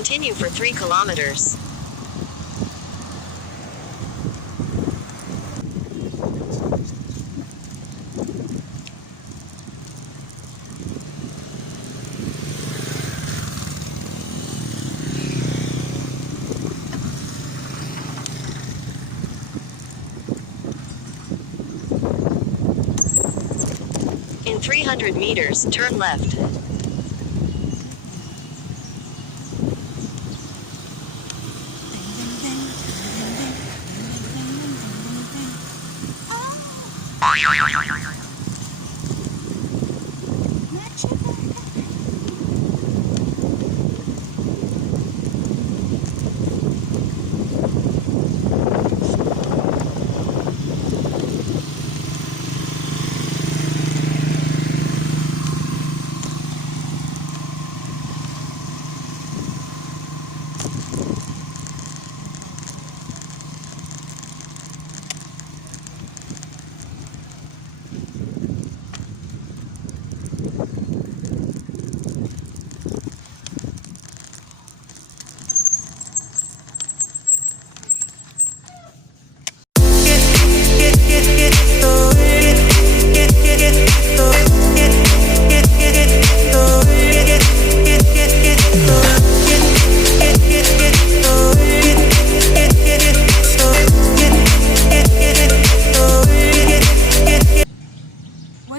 Continue for 3 kilometers. In 300 meters, turn left.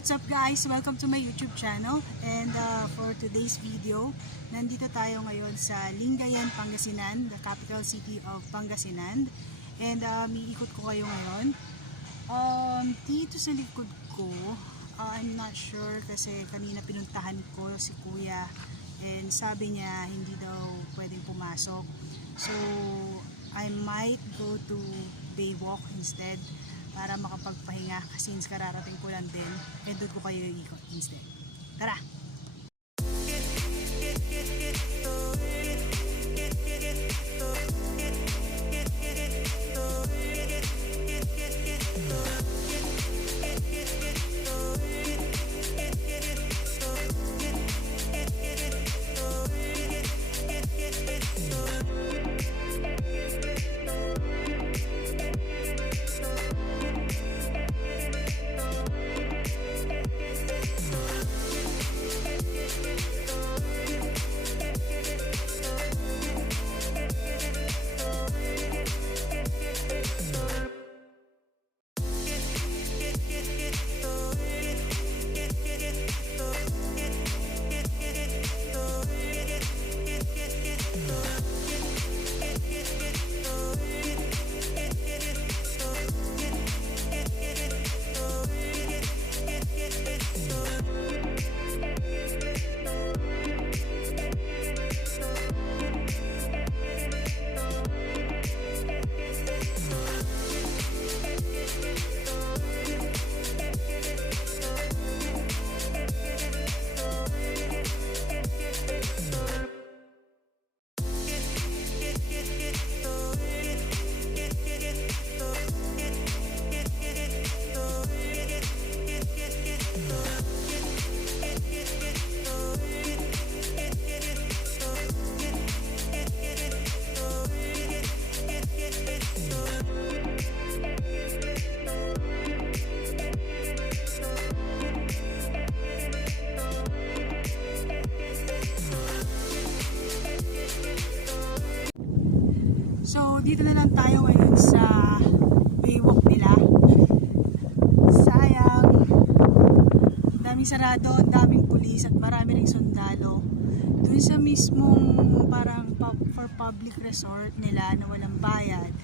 What's up guys? Welcome to my YouTube channel, and for today's video, nandito tayo ngayon sa Lingayen, Pangasinan, the capital city of Pangasinan, and iikot ko kayo ngayon. Dito sa likod ko, I'm not sure kasi kanina pinuntahan ko si kuya and sabi niya hindi daw pwedeng pumasok, so I might go to Baywalk instead para makapagpahinga kasi kararating ko lang din, and doon ko kayo iikot instead. Tara! So dito na lang tayo ngayon sa Baywalk nila. Sayang, daming sarado, daming pulis at marami ring sundalo. Dun sa mismong parang for public resort nila na walang bayad,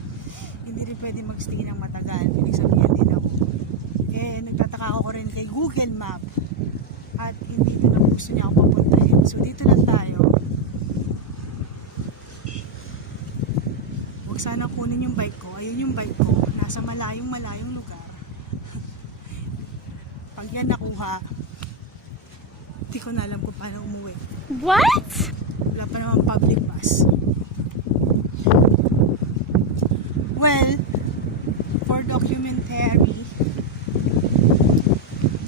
hindi rin pwede magstay ng matagal. Pinagsabihan din ako. Eh nagtataka ako rin kay Google Map at hindi ito na gusto niya ako papuntahin. So dito lang tayo. Sana kunin yung bike ko. Ayun yung bike ko. Nasa malayong lugar. Pag yan nakuha, hindi ko na alam kung paano umuwi. What? Wala pa naman public bus. Well, for documentary,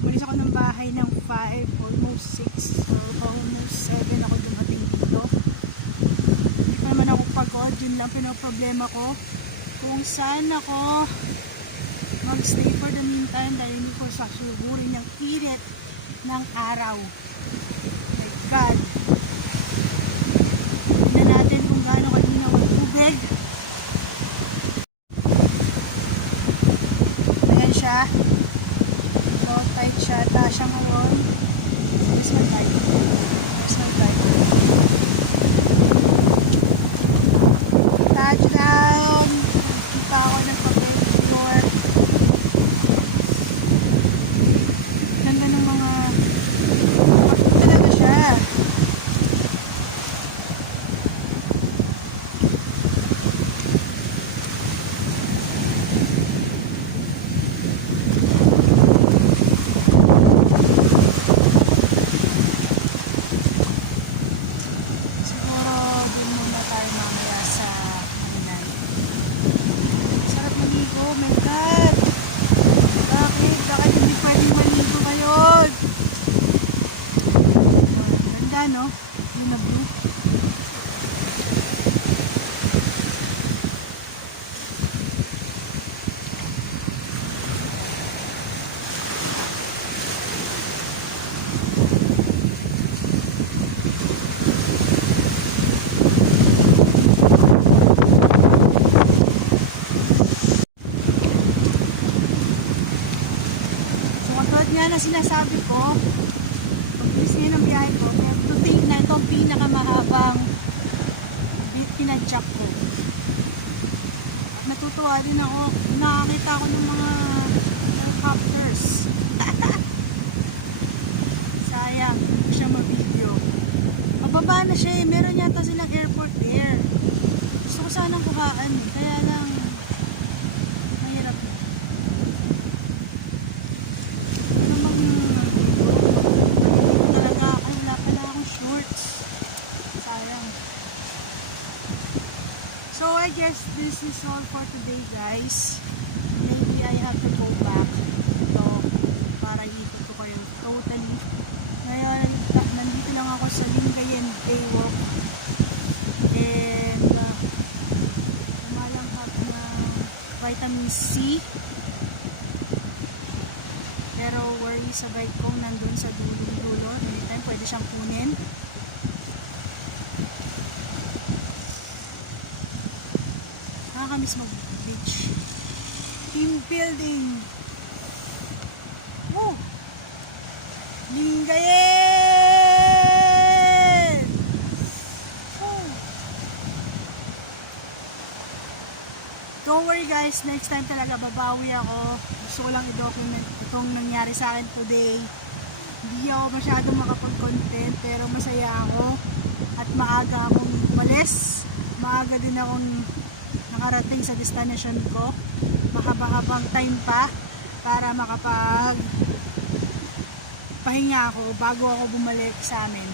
umalis ako ng bahay ng 5, almost 6, or almost 7 ako dumating dito. Yun lang pinoproblema ko. Kung saan ako magstay for the meantime dahil hindi ko sasugurin yung init ng araw. My God. Tignan natin kung gaano kalinaw ang tubig. Ayan siya. So, tight siya. Taas siya ngayon. This one tight. This one tight. Touchdown! Kita ako ng papel floor. Ganda ng mga talaga siya. Siguro dun muna tayo mamaya sa Lingayen. Sarap maligo, oh my God! Bakit hindi pwedeng maligo ngayon? Ganda, no? Blue na blue. So, katulad nga na sinasabi ko, pag-bilis ngayon ang biyahe ko, to think na itong pinakamahabang pinadyak ko. At natutuwa din ako, nakakita ako ng mga helicopters. Sayang, hindi ko siya ma-video. Mababa na siya eh, meron yata silang airport there. Gusto ko sanang kuhaan eh, kaya lang mahirap. Talaga, ay wala pala akong shorts. Sayang. So I guess this is all for today, guys. Maybe I have to go back ito para ikot ko kayo totally. Ngayon, nandito lang ako sa Lingayen Baywalk. And lumalanghap na vitamin C. Pero worry sa bike kong nandun sa dulo. Anytime pwede siyang kunin. Nakakamiss mag-beach. Team building. Woo! Lingayen! Woo! Don't worry guys, next time talaga babawi ako. Gusto ko lang i-document itong nangyari sa akin today. Hindi ako masyadong makapag-content pero masaya ako at maaga akong umalis. Maaga din akong nakarating sa destination ko. Mahaba-habang time pa para pahinga ako bago ako bumalik sa amin.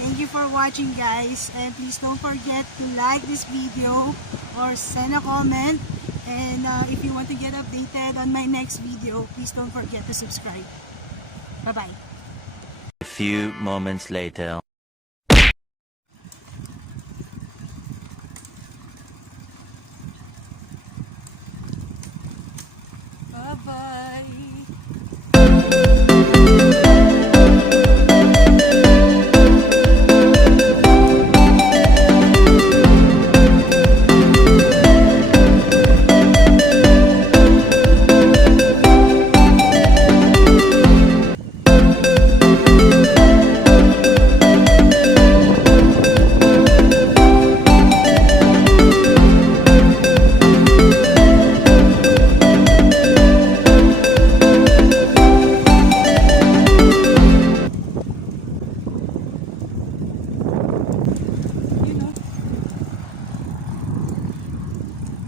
Thank you for watching guys, and please don't forget to like this video or send a comment, and if you want to get updated on my next video, please don't forget to subscribe. Bye bye. A few moments later. Bye bye.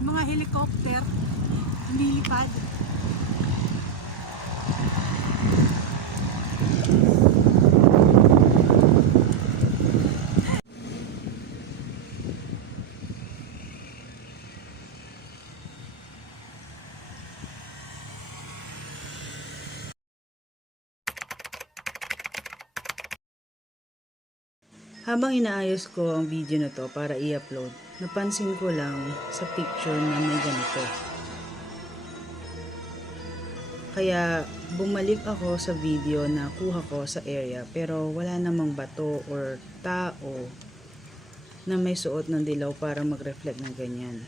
Mga helicopter lumilipad. Habang inaayos ko ang video na to para i-upload, napansin ko lang sa picture na may ganito. Kaya bumalik ako sa video na kuha ko sa area pero wala namang bato or tao na may suot ng dilaw para mag-reflect ng ganyan.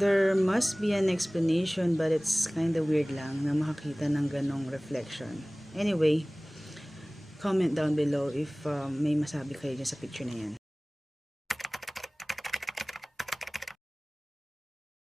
There must be an explanation but it's kinda weird lang na makakita ng ganong reflection. Anyway, comment down below if may masabi kayo dyan sa picture na yan.